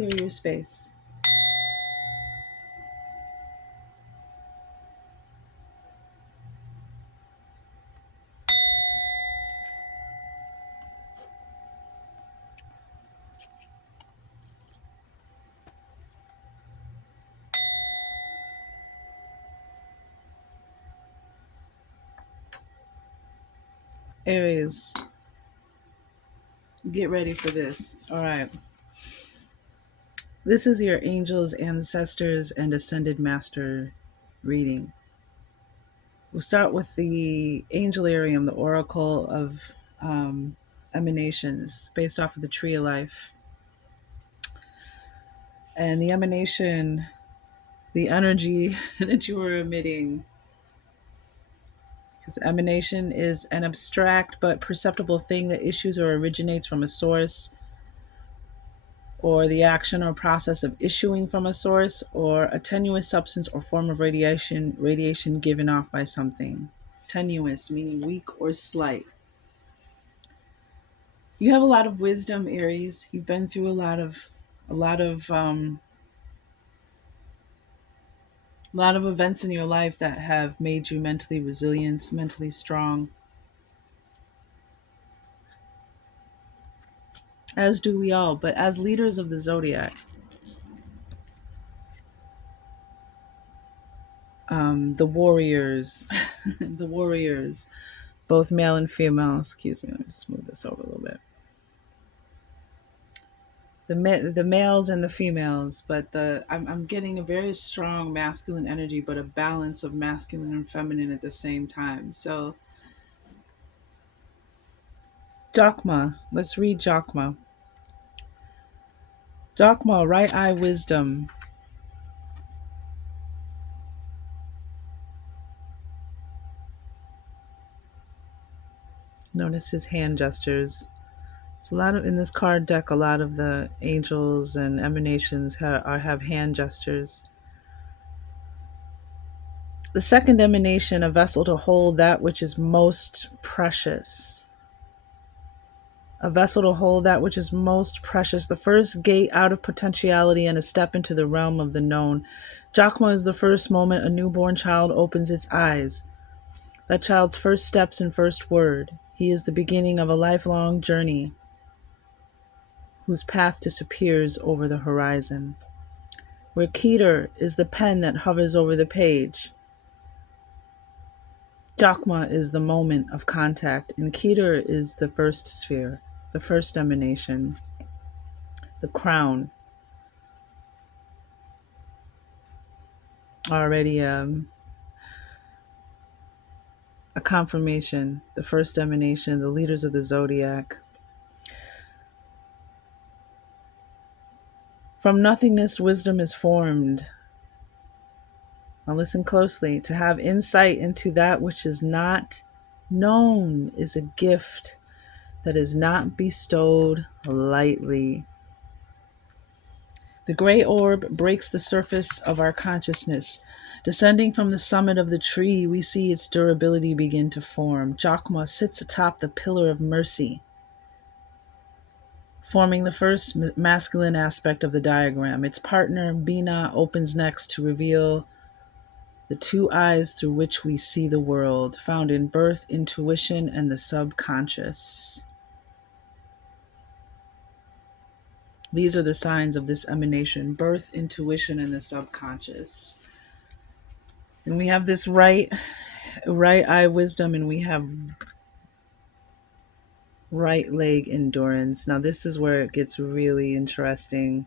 clear your space. Aries, get ready for this. All right. This is your angels, ancestors, and ascended master reading. We'll start with the Angelarium, the oracle of emanations based off of the tree of life. And the emanation, the energy that you are emitting, because emanation is an abstract but perceptible thing that issues or originates from a source, or the action or process of issuing from a source, or a tenuous substance or form of radiation given off by something. Tenuous meaning weak or slight. You have a lot of wisdom, Aries. You've been through a lot of events in your life that have made you mentally resilient, mentally strong, as do we all. But as leaders of the zodiac, the warriors, the warriors, both male and female. Excuse me, let me just move this over a little bit. The males and the females, but I'm getting a very strong masculine energy, but a balance of masculine and feminine at the same time. So, Jokma, let's read Jokma. Jokma, right eye wisdom. Notice his hand gestures. It's a lot of in this card deck. A lot of the angels and emanations have hand gestures. The second emanation, a vessel to hold that which is most precious. A vessel to hold that which is most precious. The first gate out of potentiality and a step into the realm of the known. Jokma is the first moment a newborn child opens its eyes. That child's first steps and first word. He is the beginning of a lifelong journey whose path disappears over the horizon. Where Keter is the pen that hovers over the page. Jokma is the moment of contact, and Keter is the first sphere, the first emanation, the crown. Already a confirmation, the first emanation, the leaders of the zodiac. From nothingness, wisdom is formed. Now listen closely. To have insight into that which is not known is a gift that is not bestowed lightly. The gray orb breaks the surface of our consciousness. Descending from the summit of the tree, we see its durability begin to form. Jokma sits atop the pillar of mercy, forming the first masculine aspect of the diagram. Its partner, Bina, opens next to reveal the two eyes through which we see the world, found in birth, intuition, and the subconscious. These are the signs of this emanation: birth, intuition, and the subconscious. And we have this right eye wisdom, and we have right leg endurance. Now this is where it gets really interesting.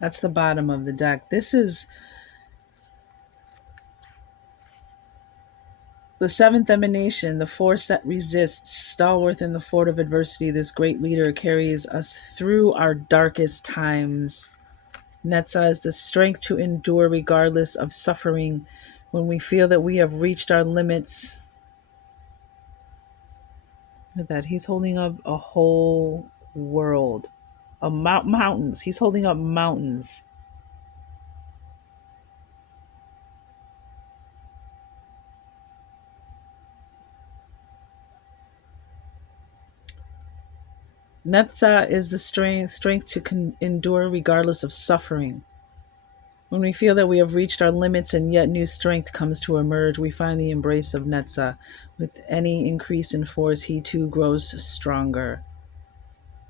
That's the bottom of the deck. This is the seventh emanation, the force that resists, stalwart in the fort of adversity. This great leader carries us through our darkest times. Netza is the strength to endure regardless of suffering. When we feel that we have reached our limits, look at that. He's holding up a whole world, mountains. He's holding up mountains. Netza is the strength to endure regardless of suffering. When we feel that we have reached our limits and yet new strength comes to emerge, we find the embrace of Netza. With any increase in force, he too grows stronger.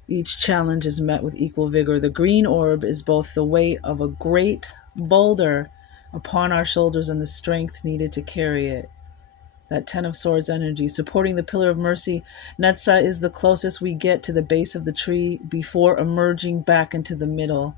Each challenge is met with equal vigor. The green orb is both the weight of a great boulder upon our shoulders and the strength needed to carry it. That Ten of Swords energy, supporting the Pillar of Mercy. Netza is the closest we get to the base of the tree before emerging back into the middle.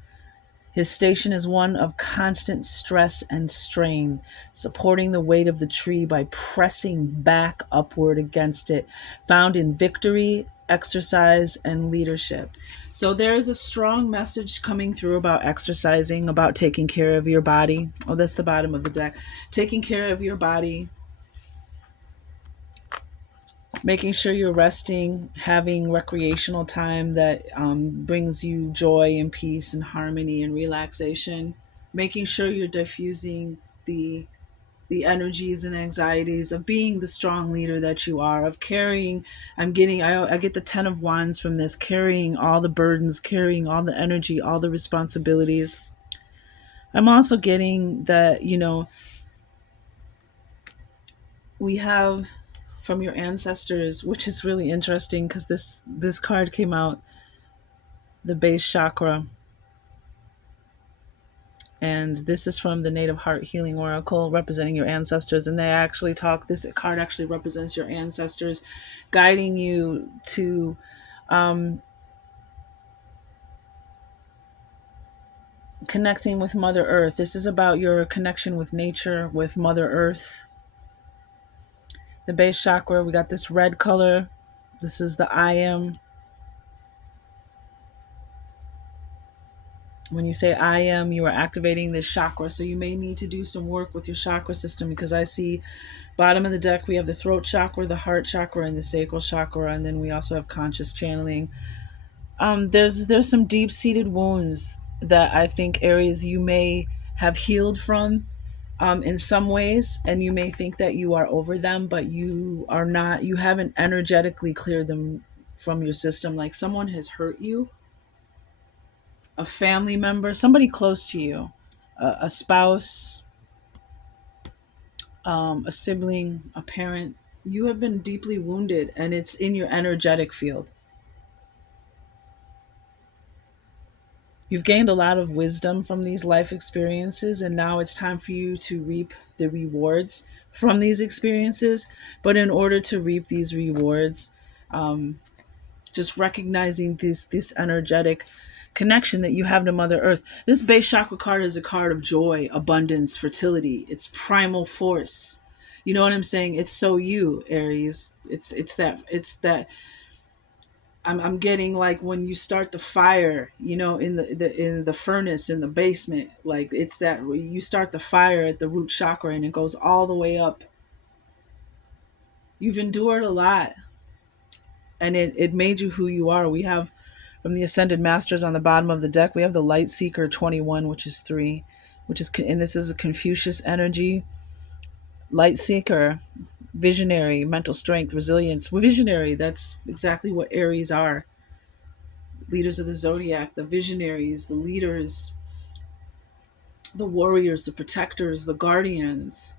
His station is one of constant stress and strain, supporting the weight of the tree by pressing back upward against it, found in victory, exercise, and leadership. So there is a strong message coming through about exercising, about taking care of your body. Oh, that's the bottom of the deck. Taking care of your body, making sure you're resting, having recreational time that brings you joy and peace and harmony and relaxation, making sure you're diffusing the energies and anxieties of being the strong leader that you are, of carrying. I get the 10 of wands from this, carrying all the burdens, carrying all the energy, all the responsibilities. I'm also getting that, we have from your ancestors, which is really interesting because this card came out, the base chakra, and this is from the Native Heart Healing Oracle, representing your ancestors. And they actually talk. This card actually represents your ancestors, guiding you to connecting with Mother Earth. This is about your connection with nature, with Mother Earth. The base chakra, we got this red color. This is the I am. When you say I am, you are activating this chakra. So you may need to do some work with your chakra system, because I see bottom of the deck, we have the throat chakra, the heart chakra, and the sacral chakra. And then we also have conscious channeling. There's some deep-seated wounds that I think, Aries, you may have healed from in some ways, and you may think that you are over them, but you are not. You haven't energetically cleared them from your system. Like someone has hurt you, a family member, somebody close to you, a spouse, a sibling, a parent. You have been deeply wounded, and it's in your energetic field. You've gained a lot of wisdom from these life experiences, and now it's time for you to reap the rewards from these experiences. But in order to reap these rewards, just recognizing this energetic connection that you have to Mother Earth. This base chakra card is a card of joy, abundance, fertility. It's primal force. You know what I'm saying? It's so you, Aries. It's that I'm getting like when you start the fire, in the furnace in the basement. Like it's that you start the fire at the root chakra and it goes all the way up. You've endured a lot, and it made you who you are. We have from the Ascended Masters on the bottom of the deck, we have the Light Seeker 21, which is 3, and this is a Confucius energy. Light Seeker, visionary, mental strength, resilience. Visionary, that's exactly what Aries are. Leaders of the zodiac, the visionaries, the leaders, the warriors, the protectors, the guardians.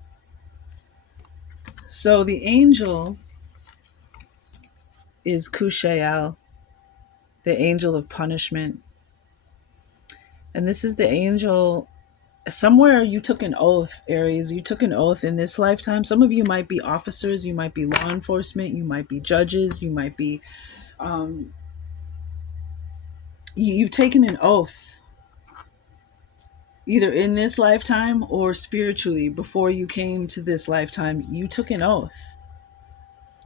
So the angel is Kushael, the angel of punishment. And this is the angel. Somewhere you took an oath, Aries. You took an oath in this lifetime. Some of you might be officers, you might be law enforcement, you might be judges, you might be. You've taken an oath, either in this lifetime or spiritually. Before you came to this lifetime, you took an oath.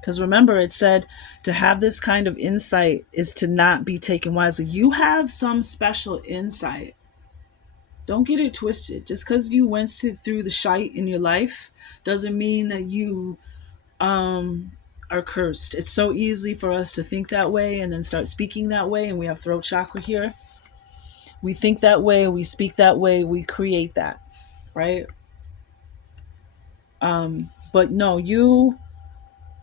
Because remember, it said to have this kind of insight is to not be taken wisely. You have some special insight. Don't get it twisted. Just because you went through the shite in your life doesn't mean that you are cursed. It's so easy for us to think that way and then start speaking that way. And we have throat chakra here. We think that way, we speak that way, we create that, right? But no,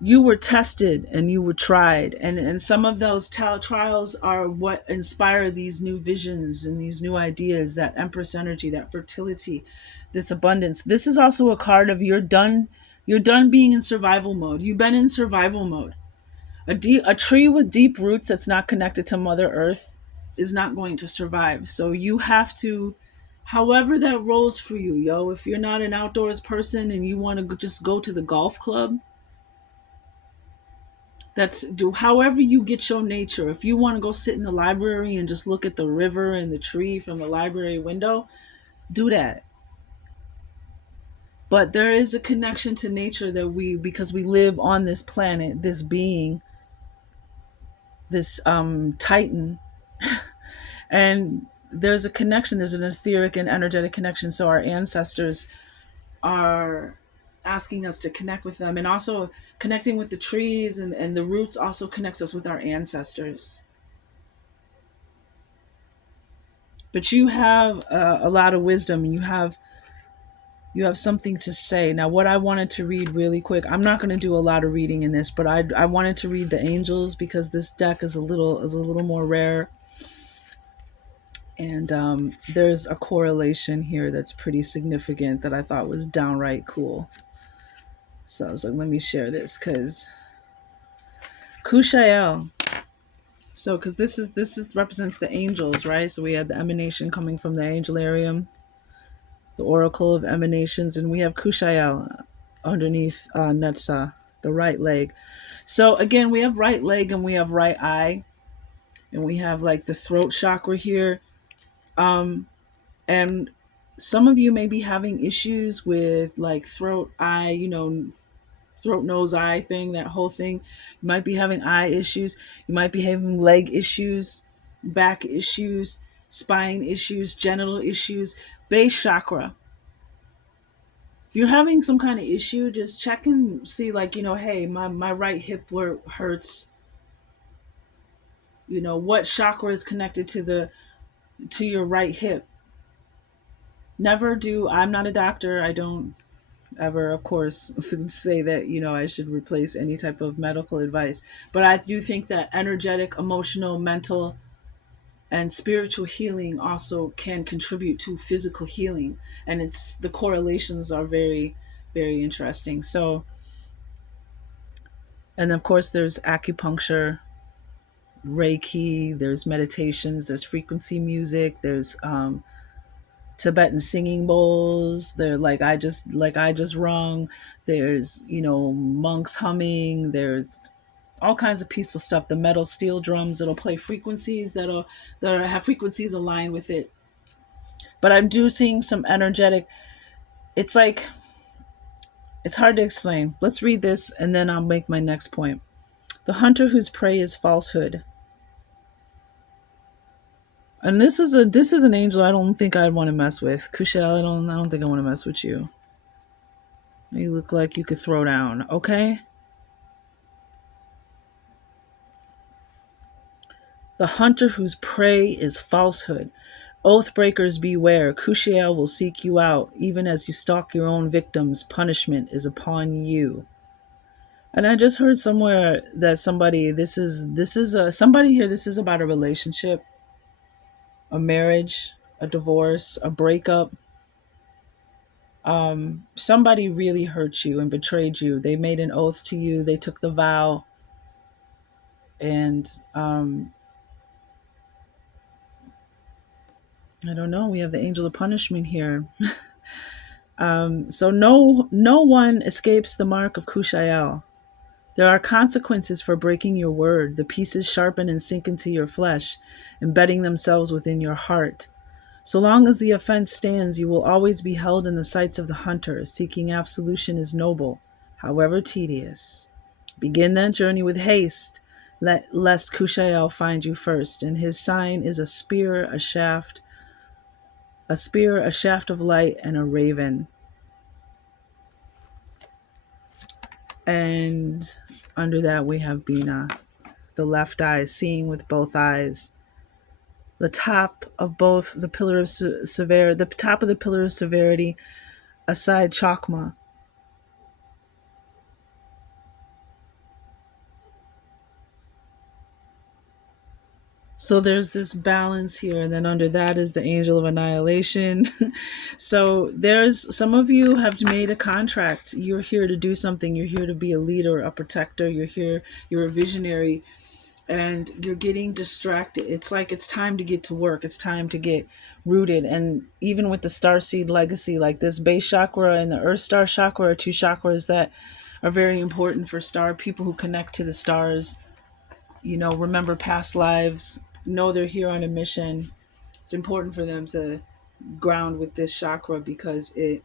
you were tested and you were tried, and some of those trials are what inspire these new visions and these new ideas, that empress energy, that fertility, this abundance. This is also a card of you're done being in survival mode. You've been in survival mode. A tree with deep roots that's not connected to Mother Earth is not going to survive. So you have to, however that rolls for you, yo. If you're not an outdoors person and you want to just go to the golf club, that's do however you get your nature. If you want to go sit in the library and just look at the river and the tree from the library window, do that. But there is a connection to nature that because we live on this planet, this being, this titan, and there's a connection, there's an etheric and energetic connection. So our ancestors are asking us to connect with them, and also connecting with the trees and the roots also connects us with our ancestors. But you have a lot of wisdom, and you have something to say. Now, what I wanted to read really quick, I'm not going to do a lot of reading in this, but I wanted to read the angels because this deck is a little more rare, and there's a correlation here that's pretty significant that I thought was downright cool. So I was like, let me share this because Kushael. So, because this is represents the angels, right? So we had the emanation coming from the angelarium, the oracle of emanations, and we have Kushael underneath Netza, the right leg. So again, we have right leg and we have right eye, and we have like the throat chakra here. And some of you may be having issues with like throat, eye, throat, nose, eye thing, that whole thing. You might be having eye issues. You might be having leg issues, back issues, spine issues, genital issues, base chakra. If you're having some kind of issue, just check and see, like, hey, my right hip where hurts. What chakra is connected to your right hip. Never do. I'm not a doctor. I don't ever, of course, say that I should replace any type of medical advice. But I do think that energetic, emotional, mental, and spiritual healing also can contribute to physical healing, and it's the correlations are very, very interesting. So, and of course, there's acupuncture, Reiki, there's meditations, there's frequency music, there's Tibetan singing bowls. They're like I just rung. There's monks humming. There's all kinds of peaceful stuff. The metal steel drums that'll play frequencies that'll have frequencies aligned with it. But I'm do seeing some energetic. It's like it's hard to explain. Let's read this and then I'll make my next point. The hunter whose prey is falsehood. And this is an angel I don't think I'd want to mess with. Kushel, I don't think I want to mess with you. You look like you could throw down, okay? The hunter whose prey is falsehood. Oath breakers beware. Kushiel will seek you out. Even as you stalk your own victims, punishment is upon you. And I just heard somewhere that somebody here, this is about a relationship, a marriage, a divorce, a breakup. Somebody really hurt you and betrayed you. They made an oath to you. They took the vow, and I don't know. We have the angel of punishment here. So no one escapes the mark of Kushael. There are consequences for breaking your word. The pieces sharpen and sink into your flesh, embedding themselves within your heart. So long as the offense stands, you will always be held in the sights of the hunter. Seeking absolution is noble, however tedious. Begin that journey with haste, lest Kushael find you first. And his sign is a spear, a shaft of light, and a raven. And under that we have Bina, the left eye, seeing with both eyes. The top of both the pillar of severity, the top of the pillar of severity, aside chakma. So there's this balance here, and then under that is the angel of annihilation. So there's some of you have made a contract. You're here to do something. You're here to be a leader, a protector. You're here, you're a visionary, and you're getting distracted. It's like it's time to get to work. It's time to get rooted. And even with the starseed legacy, like this base chakra and the earth star chakra are two chakras that are very important for star people who connect to the stars, remember past lives, know they're here on a mission. It's important for them to ground with this chakra because it's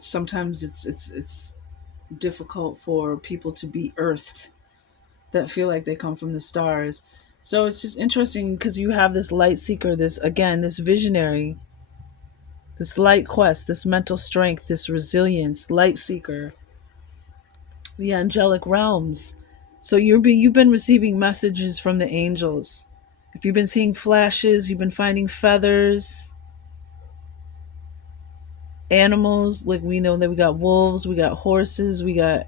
sometimes it's difficult for people to be earthed that feel like they come from the stars. So it's just interesting because you have this light seeker, this visionary, this light quest, this mental strength, this resilience, light seeker, the angelic realms. So you've been receiving messages from the angels. If you've been seeing flashes, you've been finding feathers, animals, like we know that we got wolves, we got horses, we got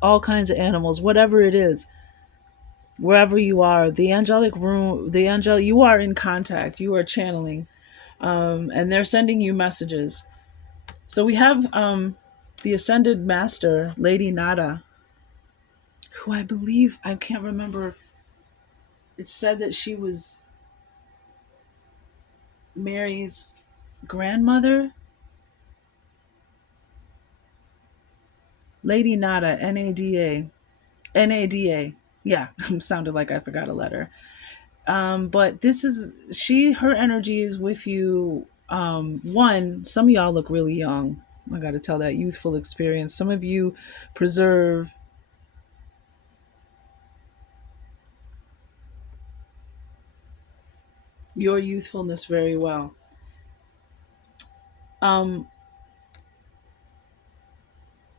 all kinds of animals, whatever it is, wherever you are, the angelic room, you are in contact, you are channeling, and they're sending you messages. So we have the ascended master, Lady Nada, who I believe, I can't remember, it's said that she was Mary's grandmother. Lady Nada, Nada, Nada. Yeah, sounded like I forgot a letter. But this is her energy is with you. One, some of y'all look really young. I got to tell that youthful experience. Some of you preserve your youthfulness very well. Um,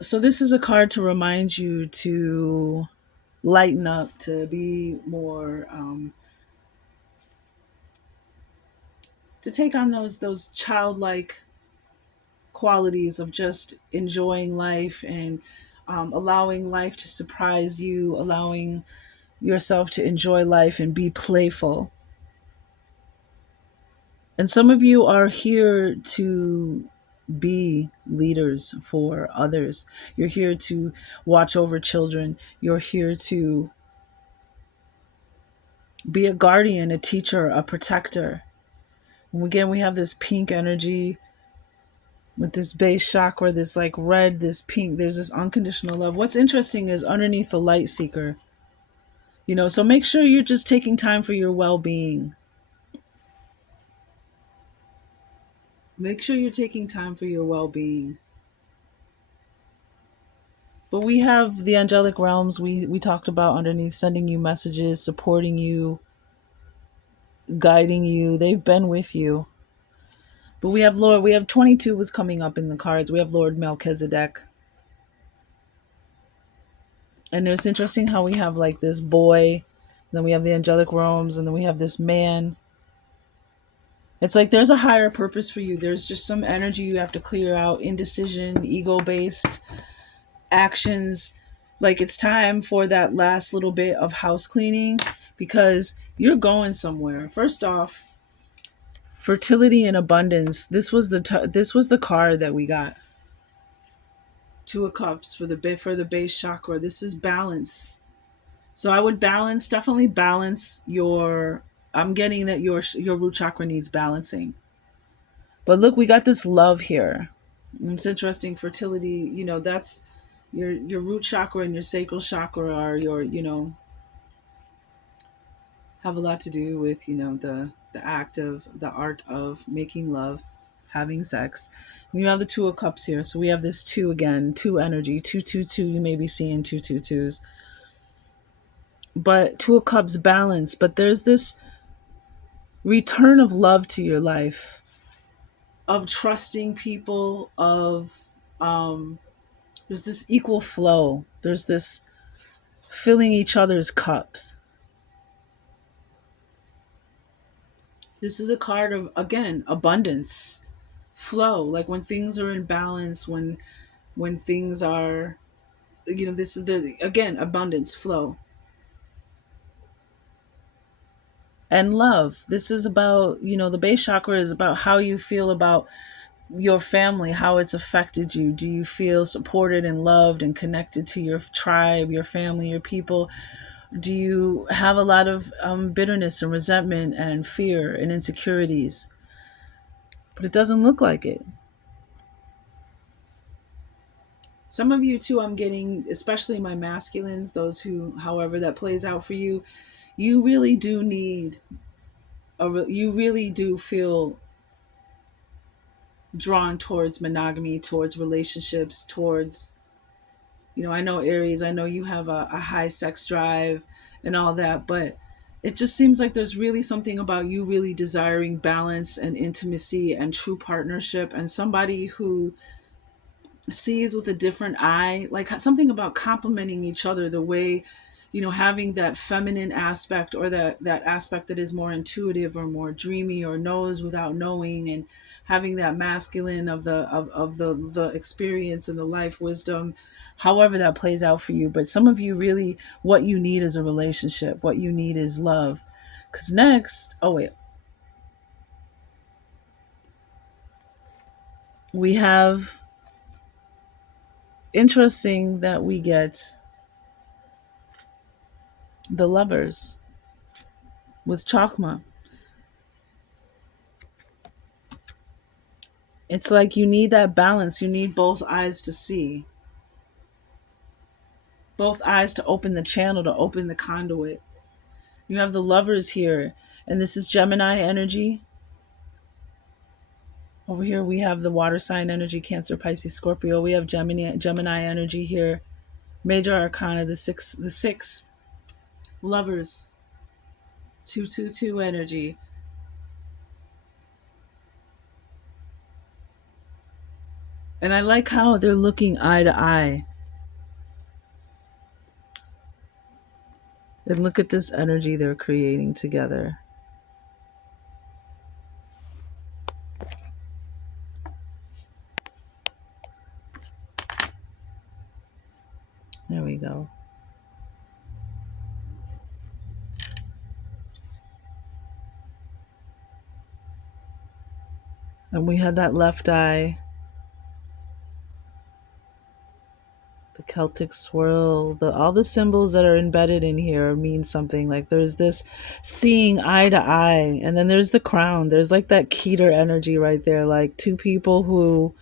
so this is a card to remind you to lighten up, to be more, to take on those childlike qualities of just enjoying life and allowing life to surprise you, allowing yourself to enjoy life and be playful. And some of you are here to be leaders for others. You're here to watch over children. You're here to be a guardian, a teacher, a protector. And again, we have this pink energy with this base chakra, this like red, this pink. There's this unconditional love. What's interesting is underneath the light seeker, so make sure you're just taking time for your well being. Make sure you're taking time for your well being. But we have the angelic realms we talked about underneath, sending you messages, supporting you, guiding you. They've been with you. But we have 22 was coming up in the cards. We have Lord Melchizedek. And it's interesting how we have like this boy, then we have the angelic realms, and then we have this man. It's like there's a higher purpose for you. There's just some energy you have to clear out, indecision, ego based actions. Like it's time for that last little bit of house cleaning because you're going somewhere. First off, fertility and abundance. This was the card that we got. Two of Cups for the base chakra. This is balance. So I would definitely balance your. I'm getting that your root chakra needs balancing. But look, we got this love here. It's interesting. Fertility, that's your root chakra and your sacral chakra are have a lot to do with the act of the art of making love, having sex. And you have the Two of Cups here, so we have this two again, two energy, 222. You may be seeing 222s, but Two of Cups balance. But there's this return of love to your life, of trusting people, of there's this equal flow. There's this filling each other's cups. This is a card of, again, abundance, flow. Like when things are in balance, when things are, this is the again abundance, flow. and love. This is about, the base chakra is about how you feel about your family, how it's affected you. Do you feel supported and loved and connected to your tribe, your family, your people? Do you have a lot of bitterness and resentment and fear and insecurities? But it doesn't look like it. Some of you too, I'm getting, especially my masculines, those who, however that plays out for you, you really do need you really do feel drawn towards monogamy, towards relationships, towards, I know Aries, I know you have a high sex drive and all that, but it just seems like there's really something about you really desiring balance and intimacy and true partnership, and somebody who sees with a different eye, like something about complementing each other, the way, having that feminine aspect, or that aspect that is more intuitive or more dreamy or knows without knowing, and having that masculine of the experience and the life wisdom, however that plays out for you. But some of you really, what you need is a relationship, what you need is love. Because next, oh wait, we have, interesting that we get the lovers with Chakma. It's like you need that balance. You need both eyes to see, both eyes to open the channel, to open the conduit. You have the lovers here, and this is Gemini energy. Over here, we have the water sign energy, Cancer, Pisces, Scorpio. We have Gemini energy here. Major Arcana, the six lovers, 222 energy. And I like how they're looking eye to eye. And look at this energy they're creating together. There we go. And we had that left eye, the Celtic swirl, all the symbols that are embedded in here mean something. Like there's this seeing eye to eye, and then there's the crown. There's like that Keter energy right there, like two people who.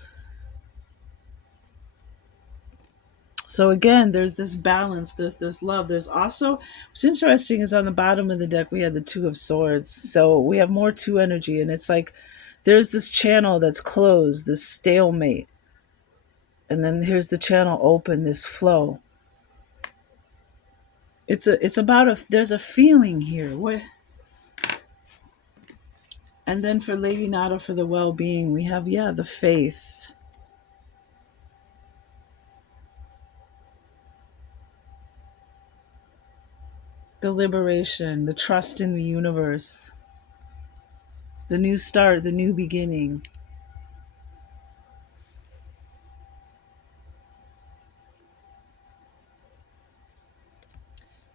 So again, there's this balance, there's this love. There's also, what's interesting is on the bottom of the deck we had the Two of Swords. So we have more two energy, and it's like there's this channel that's closed, this stalemate, and then here's the channel open, this flow. It's about there's a feeling here. What? And then for Lady Nada, for the well-being, we have, the faith, the liberation, the trust in the universe, the new start, the new beginning.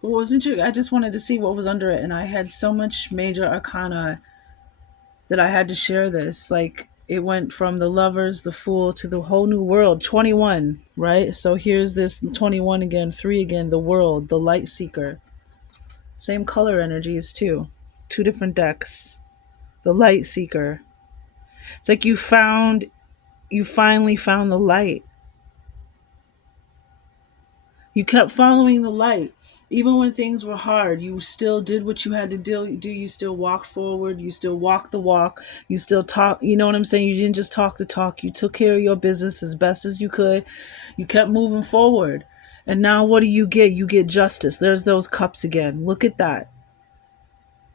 What was interesting, I just wanted to see what was under it, and I had so much major arcana that I had to share this. Like it went from the lovers, the fool, to the whole new world. 21, right? So here's this 21 again, 3 again, the world, the light seeker. Same color energies too. Two different decks. The light seeker. It's like you finally found the light. You kept following the light. Even when things were hard, you still did what you had to do. You still walked forward. You still walked the walk. You still talk. You know what I'm saying? You didn't just talk the talk. You took care of your business as best as you could. You kept moving forward. And now what do you get? You get justice. There's those cups again. Look at that.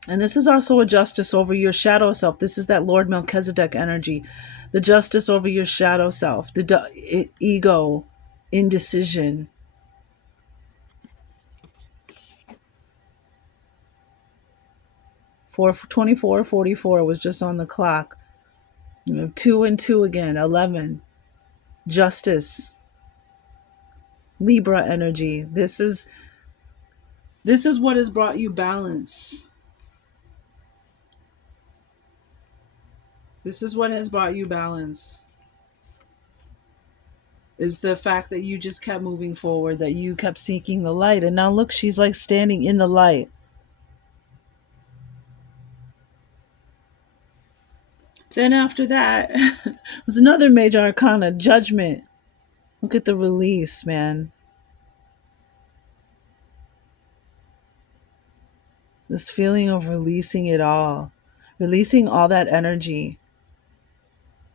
And this is also a justice over your shadow self. This is that Lord Melchizedek energy. The justice over your shadow self. The ego, indecision. 24:44 was just on the clock. 2 and 2 again, 11. Justice. Libra energy. This is what has brought you balance. This is what has brought you balance. Is the fact that you just kept moving forward, that you kept seeking the light. And now look, she's like standing in the light. Then after that was another major arcana, judgment. Look at the release, man. This feeling of releasing it all, releasing all that energy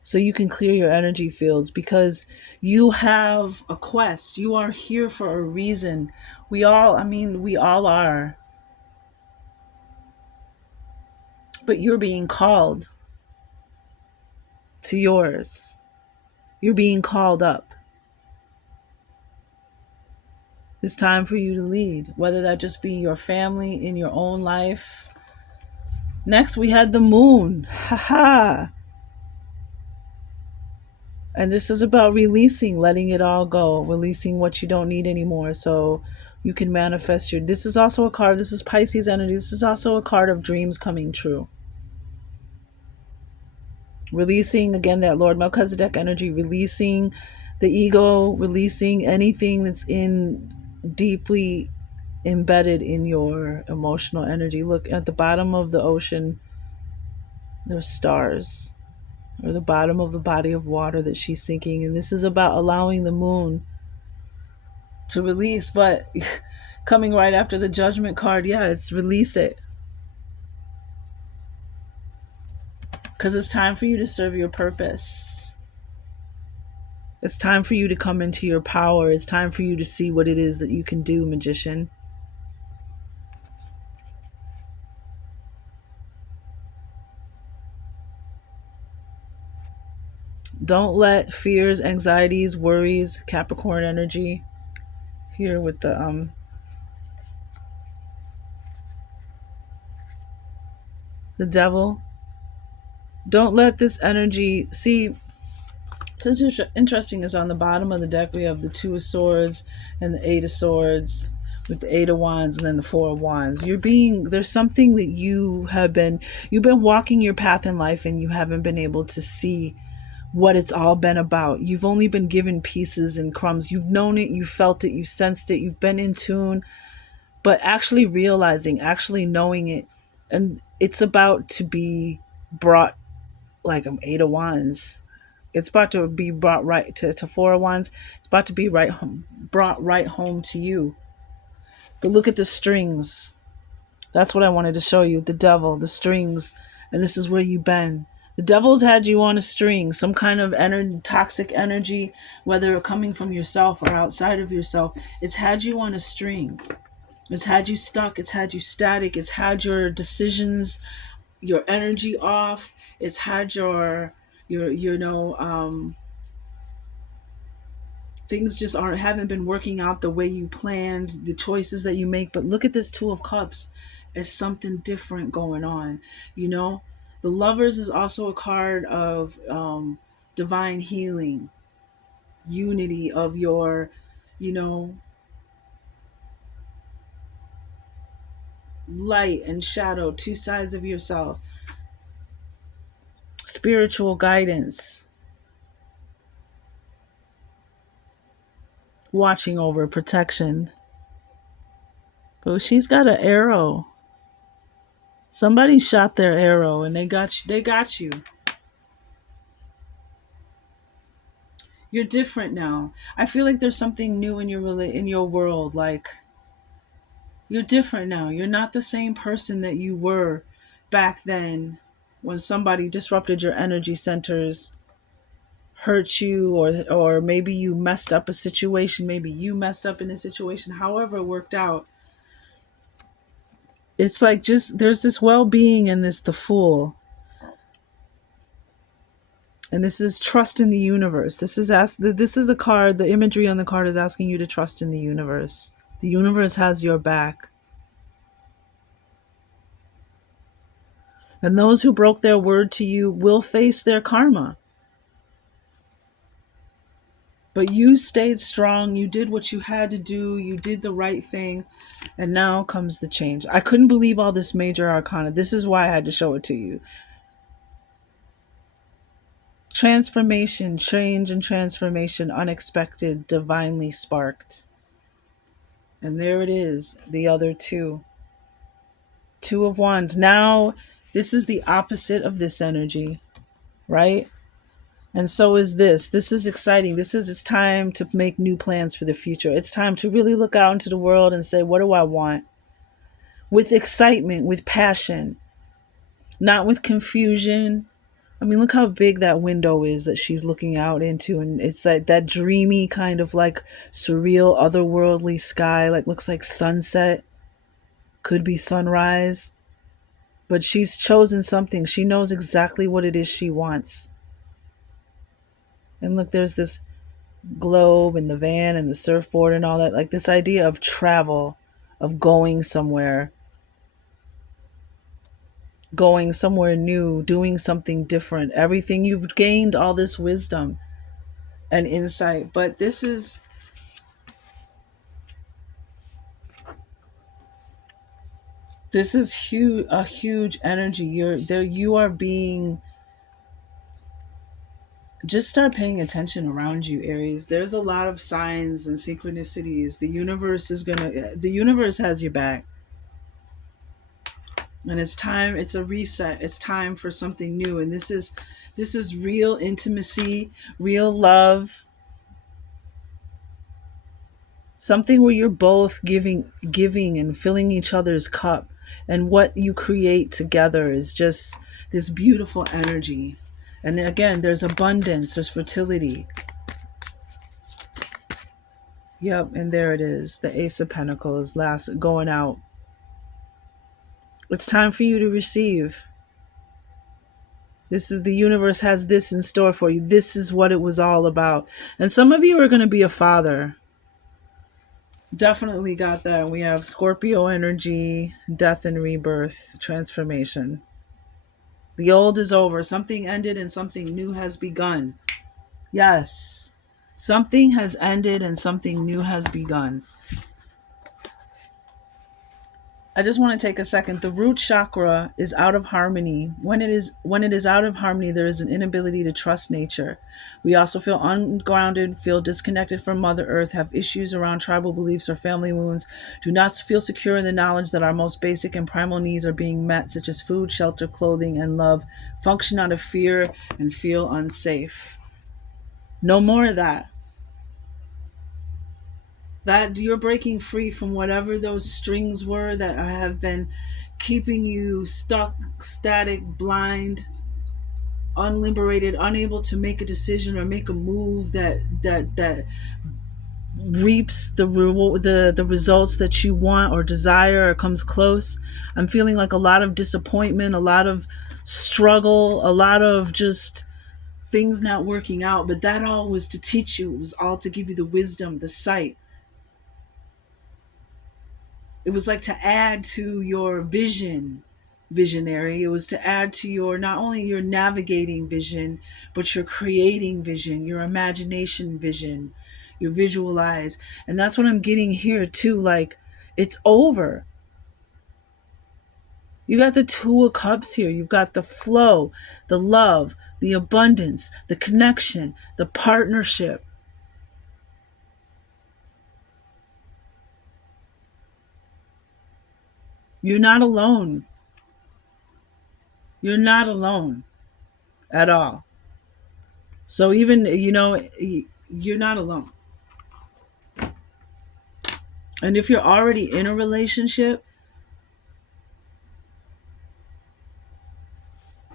so you can clear your energy fields because you have a quest. You are here for a reason. We all are, but you're being called to yours. You're being called up. It's time for you to lead, whether that just be your family, in your own life. Next, we had the moon. Ha. And this is about releasing, letting it all go, releasing what you don't need anymore so you can manifest your. This is also a card. This is Pisces energy. This is also a card of dreams coming true. Releasing, again, that Lord Melchizedek energy, releasing the ego, releasing anything that's in deeply embedded in your emotional energy. Look at the bottom of the ocean, there's stars, or the bottom of the body of water that she's sinking. And this is about allowing the moon to release. But coming right after the judgment card, yeah, it's release it. Because it's time for you to serve your purpose. It's time for you to come into your power. It's time for you to see what it is that you can do, magician. Don't let fears, anxieties, worries, Capricorn energy here with the devil. Don't let this energy see. What's interesting is on the bottom of the deck we have the Two of Swords and the Eight of Swords with the Eight of Wands and then the Four of Wands. There's something that you've been walking your path in life and you haven't been able to see what it's all been about. You've only been given pieces and crumbs. You've known it, you felt it, you sensed it, you've been in tune, but actually realizing, actually knowing it, and it's about to be brought, like Eight of Wands. It's about to be brought right to Four of Wands. It's about to be brought right home to you. But look at the strings. That's what I wanted to show you. The devil, the strings, and this is where you've been. The devil's had you on a string, some kind of toxic energy, whether coming from yourself or outside of yourself. It's had you on a string. It's had you stuck. It's had you static. It's had your decisions, your energy off. It's had your things just haven't been working out the way you planned, the choices that you make. But look at this Two of Cups. There's something different going on. The Lovers is also a card of divine healing, unity of your, you know, light and shadow, two sides of yourself, spiritual guidance, watching over, protection. But she's got an arrow. Somebody shot their arrow and they got you. They got you. You're different now. I feel like there's something new in your world. Like, you're different now. You're not the same person that you were back then when somebody disrupted your energy centers, hurt you, or maybe you messed up a situation, maybe you messed up in a situation, however it worked out. It's like, just there's this well-being in this, the Fool. And this is trust in the universe. This is a card, the imagery on the card is asking you to trust in the universe. The universe has your back. And those who broke their word to you will face their karma. But you stayed strong. You did what you had to do. You did the right thing. And now comes the change. I couldn't believe all this major arcana. This is why I had to show it to you. Transformation, change and transformation, unexpected, divinely sparked. And there it is, the other two. Two of Wands. Now, this is the opposite of this energy, right? And so is this. This is exciting. It's time to make new plans for the future. It's time to really look out into the world and say, what do I want? With excitement, with passion, not with confusion. I mean, look how big that window is that she's looking out into. And it's like that dreamy kind of like surreal, otherworldly sky, like looks like sunset, could be sunrise. But she's chosen something. She knows exactly what it is she wants. And look, there's this globe and the van and the surfboard and all that. Like this idea of travel, of going somewhere new, doing something different. Everything you've gained, all this wisdom and insight. But this is huge, a huge energy. You're there. You are being. Just start paying attention around you, Aries. There's a lot of signs and synchronicities. The universe has your back. And it's time, it's a reset. It's time for something new. And this is real intimacy, real love, something where you're both giving and filling each other's cup. And what you create together is just this beautiful energy. And again, there's abundance, there's fertility. Yep, and there it is. The Ace of Pentacles last going out. It's time for you to receive. This is the universe has this in store for you. This is what it was all about. And some of you are going to be a father. Definitely got that. We have Scorpio energy, death and rebirth, transformation. The old is over. Something ended and something new has begun. Yes. Something has ended and something new has begun. I just want to take a second. The root chakra is out of harmony. When it is out of harmony, there is an inability to trust nature. We also feel ungrounded, feel disconnected from Mother Earth, have issues around tribal beliefs or family wounds, do not feel secure in the knowledge that our most basic and primal needs are being met, such as food, shelter, clothing, and love, function out of fear, and feel unsafe. No more of that. That you're breaking free from whatever those strings were that have been keeping you stuck, static, blind, unliberated, unable to make a decision or make a move that reaps the results that you want or desire or comes close. I'm feeling like a lot of disappointment, a lot of struggle, a lot of just things not working out, but that all was to teach you. It was all to give you the wisdom, the sight. It was like to add to your visionary. It was to add to your, not only your navigating vision, but your creating vision, your imagination vision, your visualize. And that's what I'm getting here too. Like, it's over. You got the Two of Cups here. You've got the flow, the love, the abundance, the connection, the partnership. You're not alone. You're not alone at all. So even, you're not alone. And if you're already in a relationship,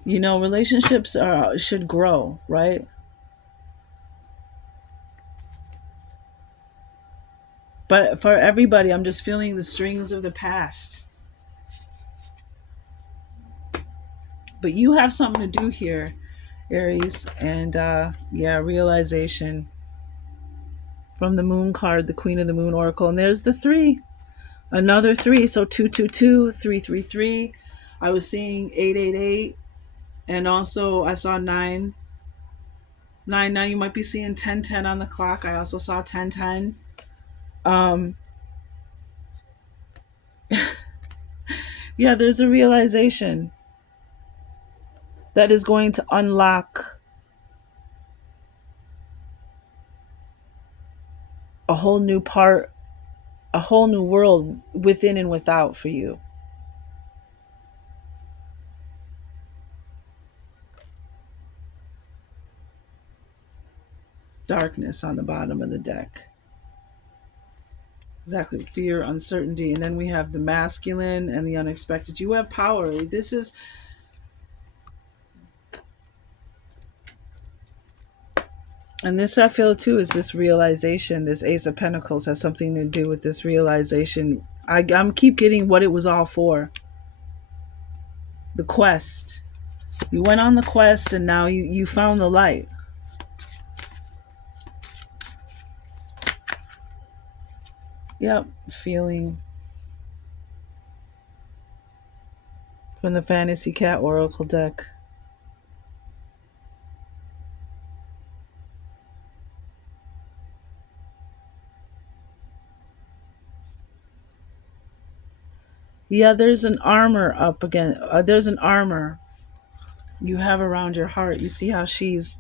relationships should grow, right? But for everybody, I'm just feeling the strings of the past. But you have something to do here, Aries. And yeah, realization from the Moon card, the Queen of the Moon Oracle. And there's the three. Another three. So 222, 333. I was seeing 888. And also I saw 999. You might be seeing 1010 on the clock. I also saw 1010. Um, yeah, there's a realization that is going to unlock a whole new part, a whole new world within and without for you. Darkness on the bottom of the deck. Exactly. Fear, uncertainty. And then we have the masculine and the unexpected. You have power. This is, and this I feel too is this realization. This Ace of Pentacles has something to do with this realization. I'm keep getting what it was all for. The quest. You went on the quest and now you found the light. Yep. Feeling from the Fantasy Cat Oracle deck. Yeah, there's an armor up again. There's an armor you have around your heart. You see how she's.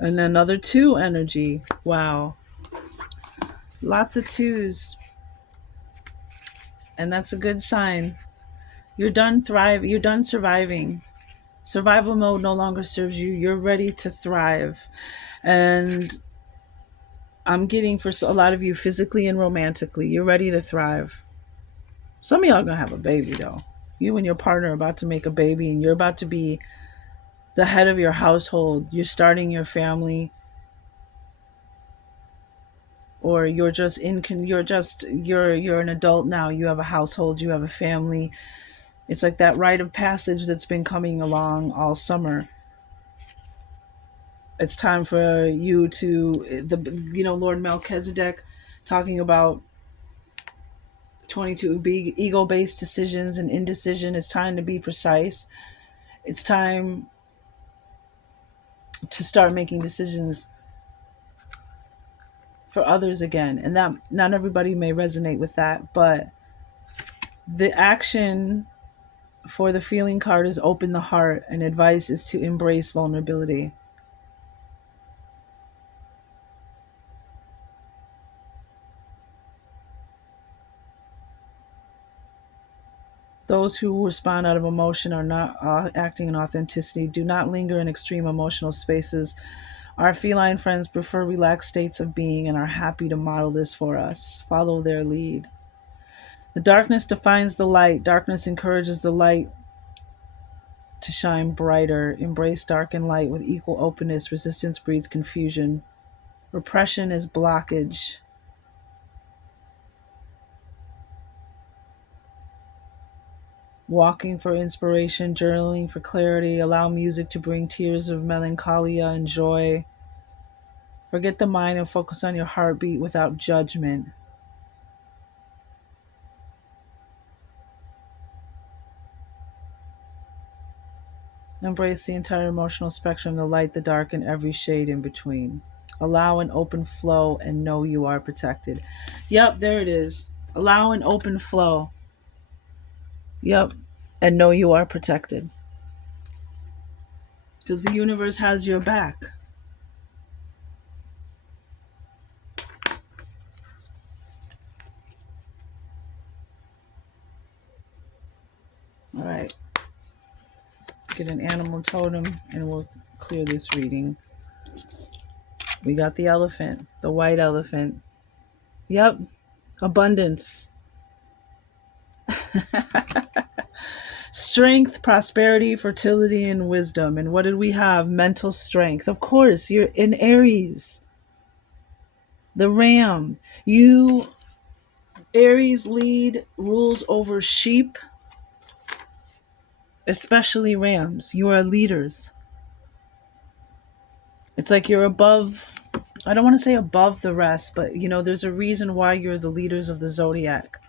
And another two energy. Wow. Lots of twos. And that's a good sign. You're done thriving. You're done surviving. Survival mode no longer serves you. You're ready to thrive. And I'm getting for a lot of you physically and romantically, you're ready to thrive. Some of y'all are going to have a baby though. You and your partner are about to make a baby and you're about to be the head of your household. You're starting your family, or you're an adult now. You have a household, you have a family. It's like that rite of passage that's been coming along all summer. It's time for you to Lord Melchizedek talking about 22 big ego-based decisions and indecision. It's time to be precise. It's time to start making decisions for others again. And that not everybody may resonate with that, but the action for the feeling card is open the heart, and advice is to embrace vulnerability. Those who respond out of emotion are not acting in authenticity. Do not linger in extreme emotional spaces. Our feline friends prefer relaxed states of being and are happy to model this for us. Follow their lead. The darkness defines the light. Darkness encourages the light to shine brighter. Embrace dark and light with equal openness. Resistance breeds confusion. Repression is blockage. Walking for inspiration, journaling for clarity. Allow music to bring tears of melancholia and joy. Forget the mind and focus on your heartbeat without judgment. Embrace the entire emotional spectrum, the light, the dark, and every shade in between. Allow an open flow and know you are protected. Yep, there it is. Allow an open flow. Yep, and know you are protected. Because the universe has your back. All right. Get an animal totem and we'll clear this reading. We got the elephant, the white elephant. Yep, abundance. Strength, prosperity, fertility, and wisdom. And what did we have? Mental strength. Of course, you're in Aries. The ram. You, Aries lead rules over sheep, especially rams. You are leaders. It's like you're above, I don't want to say above the rest, but there's a reason why you're the leaders of the zodiac.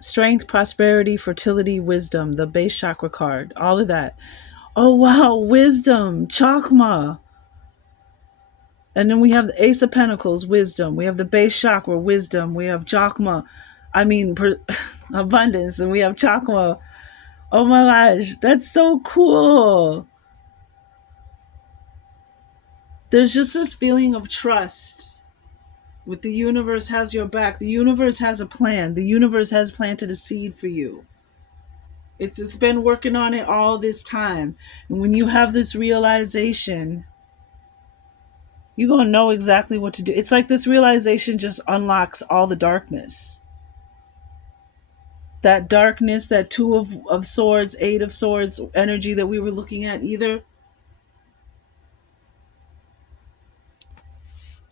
Strength, prosperity, fertility, wisdom, the base chakra card, all of that. Oh, wow, wisdom, chakma. And then we have the Ace of Pentacles, wisdom. We have the base chakra, wisdom. We have chakma, I mean, abundance. And we have chakma. Oh my gosh, that's so cool. There's just this feeling of trust with the universe has your back. The universe has a plan. The universe has planted a seed for you. It's been working on it all this time. And when you have this realization, you're going to know exactly what to do. It's like this realization just unlocks all the darkness. That darkness, that two of swords, eight of swords energy that we were looking at either.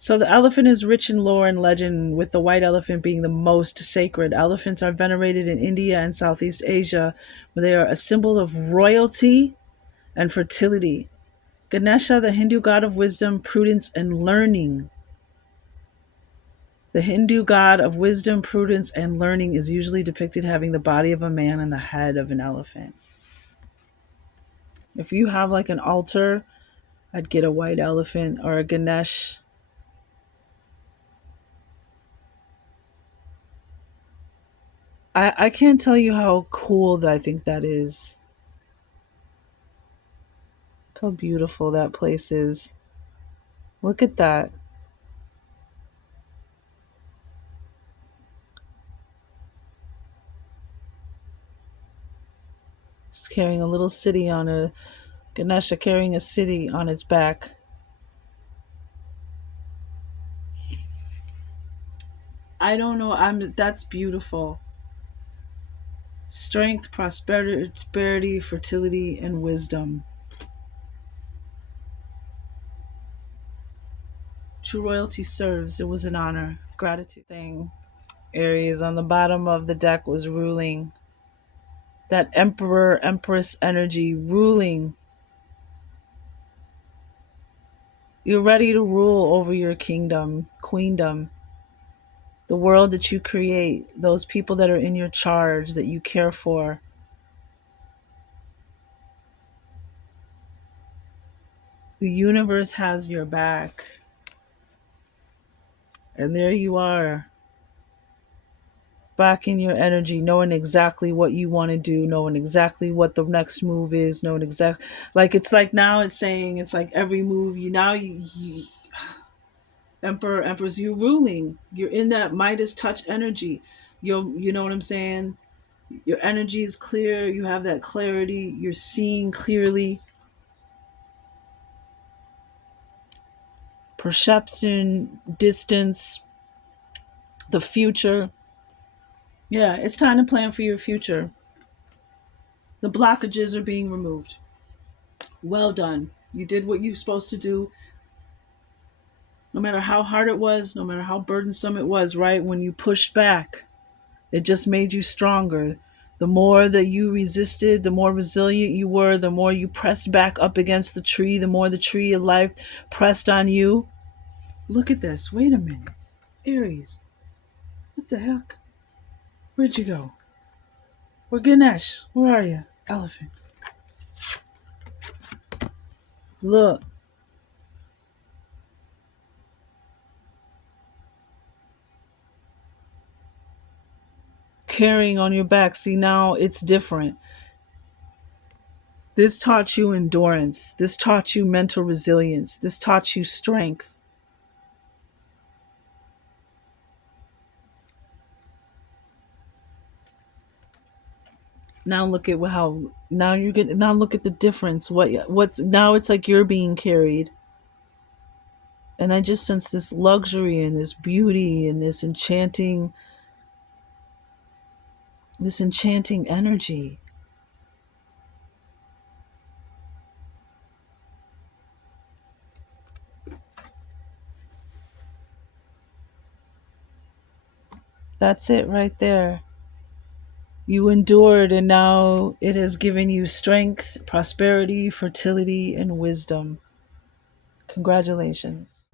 So the elephant is rich in lore and legend, with the white elephant being the most sacred. Elephants are venerated in India and Southeast Asia, where they are a symbol of royalty and fertility. Ganesha, the Hindu god of wisdom, prudence, and learning. The Hindu god of wisdom, prudence, and learning is usually depicted having the body of a man and the head of an elephant. If you have like an altar, I'd get a white elephant or a Ganesh. I can't tell you how cool that I think that is. Look how beautiful that place is. Look at that. Just carrying a little city on a Ganesha carrying a city on its back. I don't know. That's beautiful. Strength, prosperity, fertility, and wisdom. True royalty serves. It was an honor. Gratitude thing. Aries on the bottom of the deck was ruling. That emperor, empress energy ruling. You're ready to rule over your kingdom, queendom. The world that you create, those people that are in your charge, that you care for. The universe has your back. And there you are, back in your energy, knowing exactly what you want to do, knowing exactly what the next move is, knowing exactly, like it's like now it's saying, it's like every move you Emperor, Empress, you're ruling. You're in that Midas touch energy. You know what I'm saying? Your energy is clear. You have that clarity. You're seeing clearly. Perception, distance, the future. Yeah, it's time to plan for your future. The blockages are being removed. Well done. You did what you're supposed to do. No matter how hard it was, no matter how burdensome it was, right? When you pushed back, it just made you stronger. The more that you resisted, the more resilient you were, the more you pressed back up against the tree, the more the tree of life pressed on you. Look at this. Wait a minute. Aries. What the heck? Where'd you go? Where Ganesh? Where are you? Elephant. Look. Carrying on your back. See, now it's different. This taught you endurance. This taught you mental resilience. This taught you strength. Now look at how now you get now look at the difference. What's now it's like you're being carried. And I just sense this luxury and this beauty and this enchanting energy. That's it right there. You endured, and now it has given you strength, prosperity, fertility, and wisdom. Congratulations.